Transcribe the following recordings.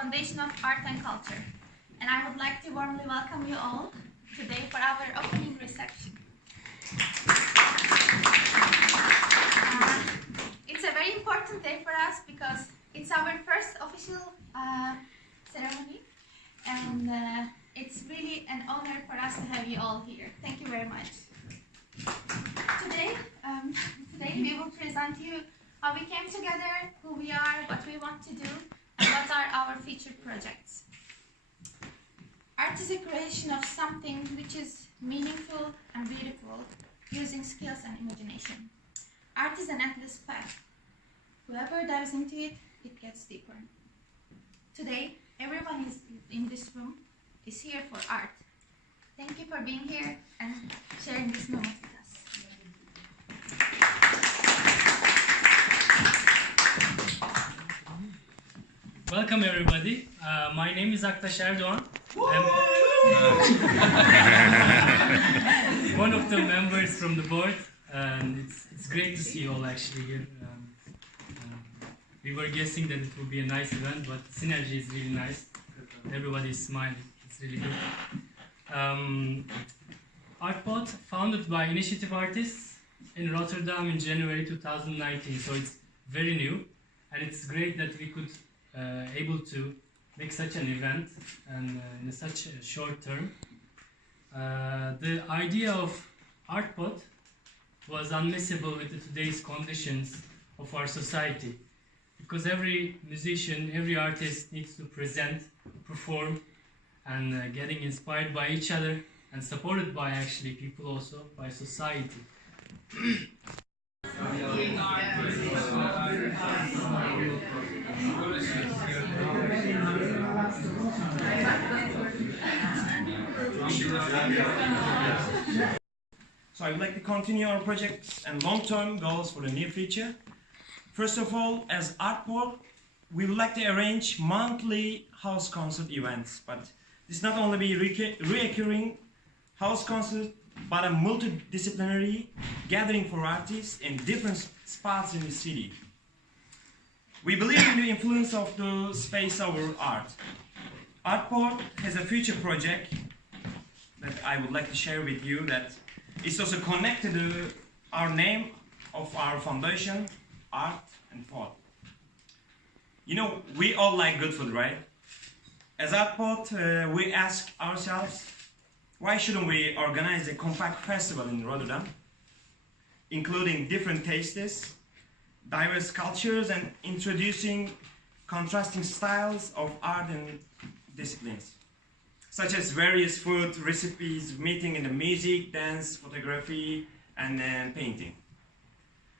foundation of art and culture. And I would like to warmly welcome you all today for our opening reception. It's a very important day for us because it's our first official ceremony, and it's really an honor for us to have you all here. Thank you very much. Today we will present you how we came together, who we are, what we want to do, and what are our future projects. Art is a creation of something which is meaningful and beautiful, using skills and imagination. Art is an endless path. Whoever dives into it, it gets deeper. Today, everyone in this room is here for art. Thank you for being here and sharing this moment with us. Welcome everybody. My name is Aktaş Erdoğan. I'm one of the members from the board, and it's great to see you all actually here. We were guessing that it would be a nice event, but synergy is really nice. Everybody is smiling. It's really good. ARTPOT, founded by initiative artists in Rotterdam in January 2019, so it's very new, and it's great that we could able to make such an event and in such a short term. The idea of ARTPOT was unmissable with today's conditions of our society, because every musician, every artist needs to present, perform, and getting inspired by each other and supported by actually people also, by society. So I would like to continue our projects and long-term goals for the near future. First of all, as ARTPOT, we would like to arrange monthly house concert events, but this not only be recurring house concert, but a multidisciplinary gathering for artists in different spots in the city. We believe in the influence of the space over art. ARTPOT has a future project that I would like to share with you that is also connected to our name of our foundation, Art and Pot. You know, we all like good food, right? As ARTPOT, we ask ourselves, why shouldn't we organize a compact festival in Rotterdam, including different tastes, diverse cultures, and introducing contrasting styles of art and disciplines, such as various food recipes meeting in the music, dance, photography, and painting.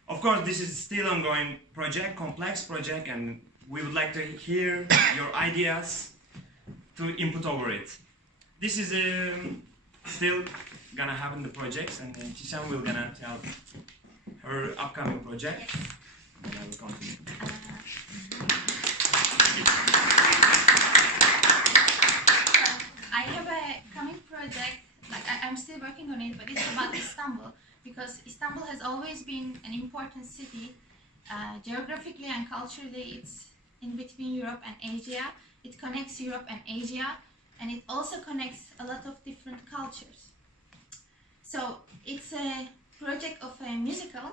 Of course, this is still an ongoing project, complex project, and we would like to hear your ideas to input over it. This is still gonna happen, the projects, and Chishan will gonna tell her upcoming project. Yes. And I will continue. I have a coming project, like I'm still working on it, but it's about Istanbul, because Istanbul has always been an important city. Geographically and culturally, it's in between Europe and Asia. It connects Europe and Asia, and it also connects a lot of different cultures. So it's a project of a musical,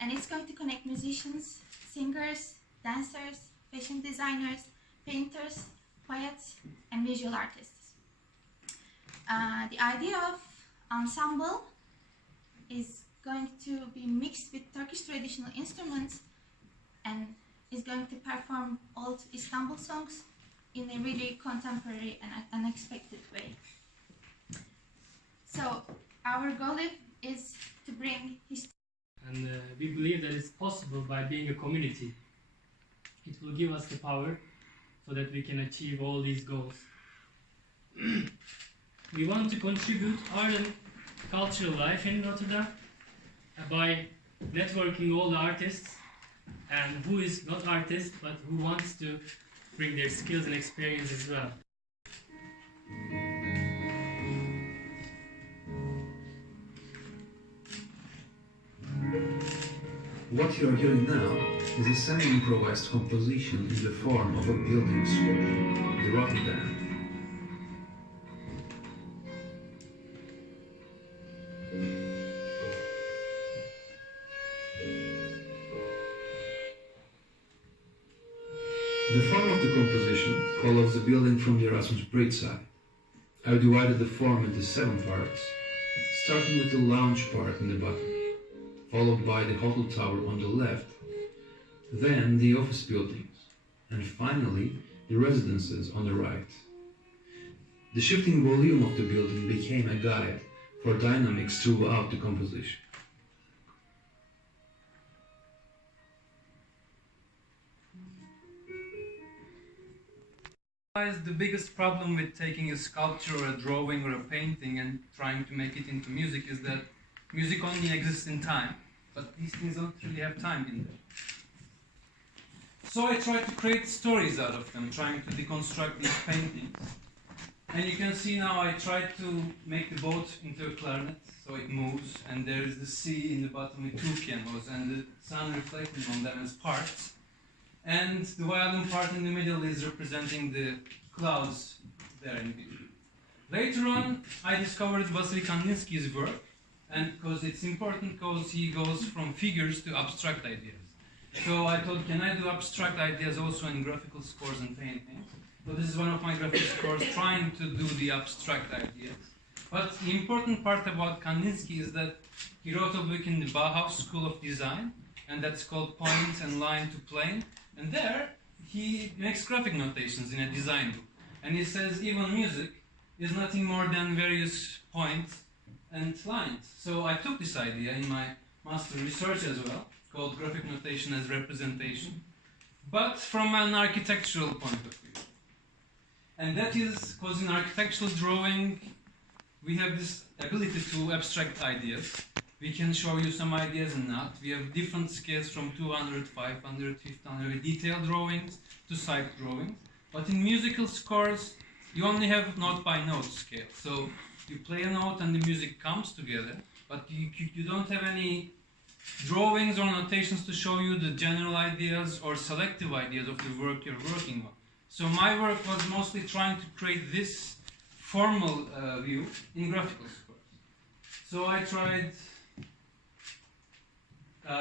and it's going to connect musicians, singers, dancers, fashion designers, painters, poets, and visual artists. The idea of ensemble is going to be mixed with Turkish traditional instruments and is going to perform old Istanbul songs in a really contemporary and unexpected way. So our goal is to bring history. And we believe that it's possible by being a community. It will give us the power so that we can achieve all these goals. We want to contribute art and cultural life in Rotterdam by networking all the artists, and who is not artist but who wants to bring their skills and experience as well. What you are hearing now is a semi-improvised composition in the form of a building square, the Rotterdam. The form of the composition follows the building from the Erasmus Bridge side. I've divided the form into 7 parts, starting with the lounge part in the bottom, followed by the hotel tower on the left, then the office buildings, and finally the residences on the right. The shifting volume of the building became a guide for dynamics throughout the composition. The biggest problem with taking a sculpture or a drawing or a painting and trying to make it into music is that music only exists in time, but these things don't really have time in there. So I tried to create stories out of them, trying to deconstruct these paintings. And you can see now I tried to make the boat into a clarinet, so it moves, and there is the sea in the bottom with 2 pianos, and the sun reflecting on them as parts. And the violin part in the middle is representing the clouds there in between. Later on, I discovered Vasily Kandinsky's work, and because it's important because he goes from figures to abstract ideas. So I thought, can I do abstract ideas also in graphical scores and paintings? So this is one of my graphical scores trying to do the abstract ideas. But the important part about Kandinsky is that he wrote a book in the Bauhaus School of Design, and that's called Point and Line to Plane. And there, he makes graphic notations in a design book. And he says even music is nothing more than various points and lines. So I took this idea in my master research as well, called graphic notation as representation, but from an architectural point of view. And that is because in architectural drawing, we have this ability to abstract ideas. We can show you some ideas and not. We have different scales from 200, 500, 1500, detailed drawings to side drawings. But in musical scores, you only have note by note scale. So you play a note and the music comes together, but you don't have any drawings or notations to show you the general ideas or selective ideas of the work you're working on. So my work was mostly trying to create this formal view in graphical scores. So I tried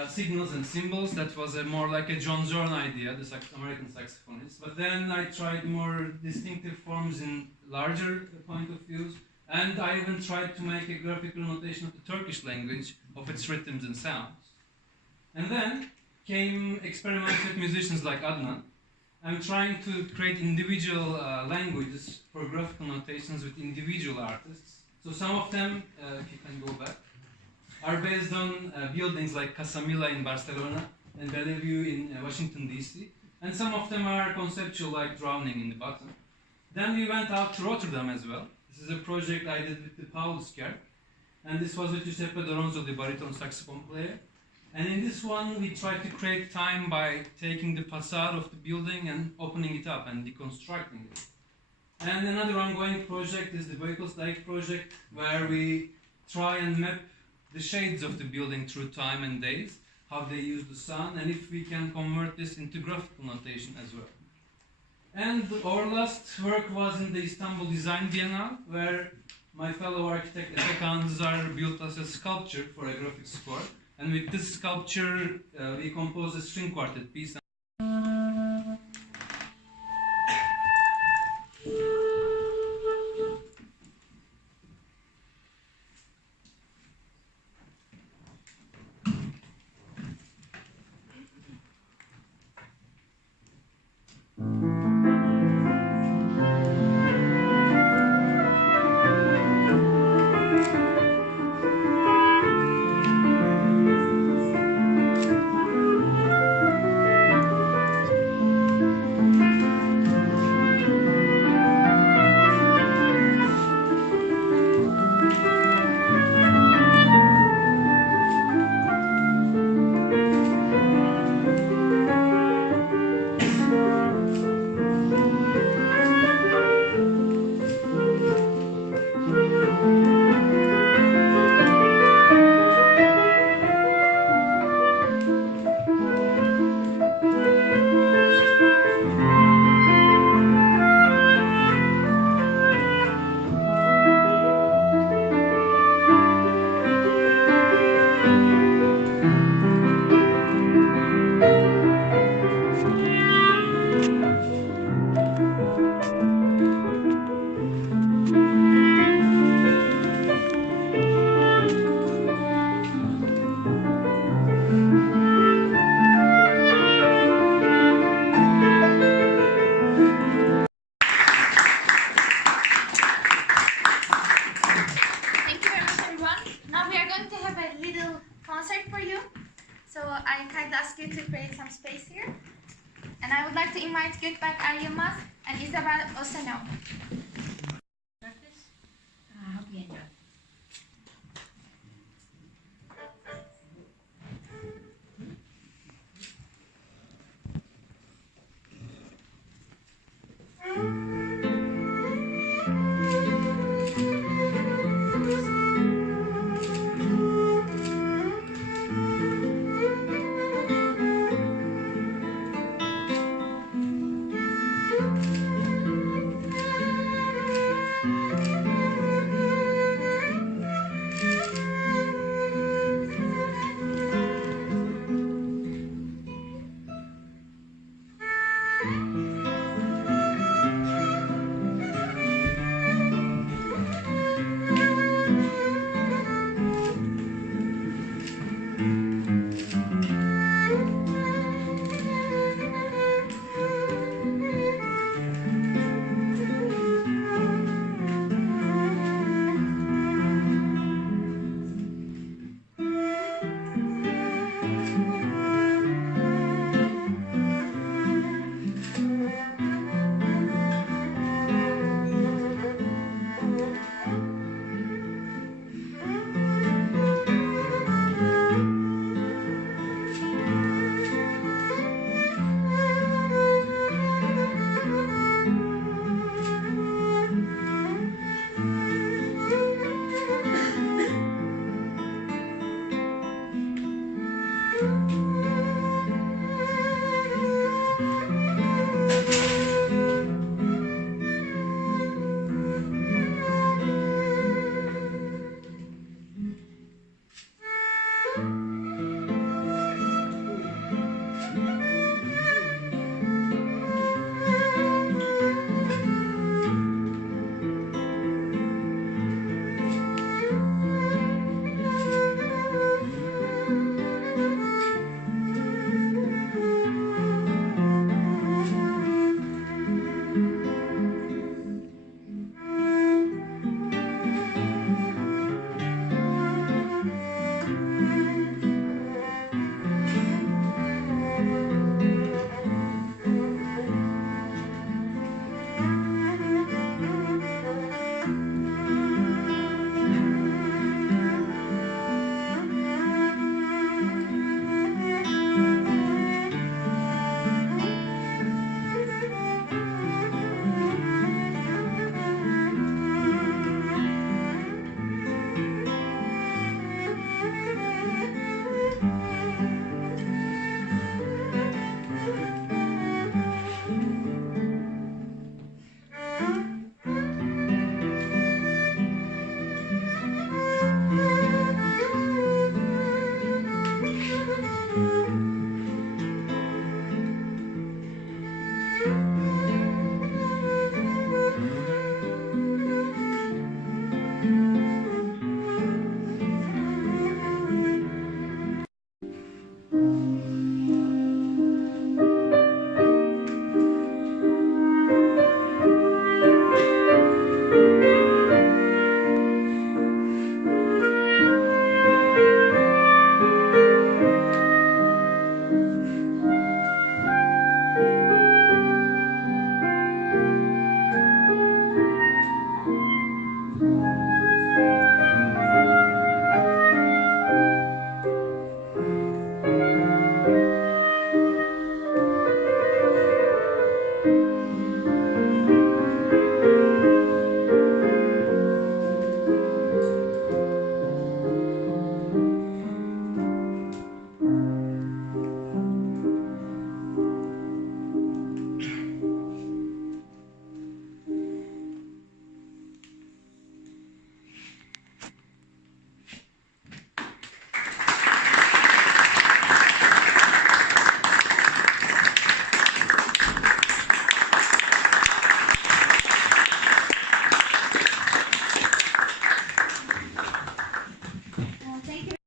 signals and symbols. That was more like a John Zorn idea, the American saxophonist. But then I tried more distinctive forms in larger point of views, and I even tried to make a graphical notation of the Turkish language, of its rhythms and sounds. And then came experiments with musicians like Adnan. I'm trying to create individual languages for graphical notations with individual artists. So some of them, if you can go back, are based on buildings like Casa Mila in Barcelona and Bellevue in Washington, D.C. And some of them are conceptual, like Drowning in the bottom. Then we went out to Rotterdam as well. This is a project I did with the Pauluskerk. And this was with Giuseppe Doronzo, the baritone saxophone player. And in this one, we tried to create time by taking the facade of the building and opening it up and deconstructing it. And another ongoing project is the Vehicles Lake project, where we try and map the shades of the building through time and days, how they use the sun, and if we can convert this into graphical notation as well. And our last work was in the Istanbul Design Biennale, where my fellow architect Efe Kandızar built us a sculpture for a graphic score. And with this sculpture, we composed a string quartet piece. Gökberk Aryılmaz, and Isabel Osano. I hope you enjoy.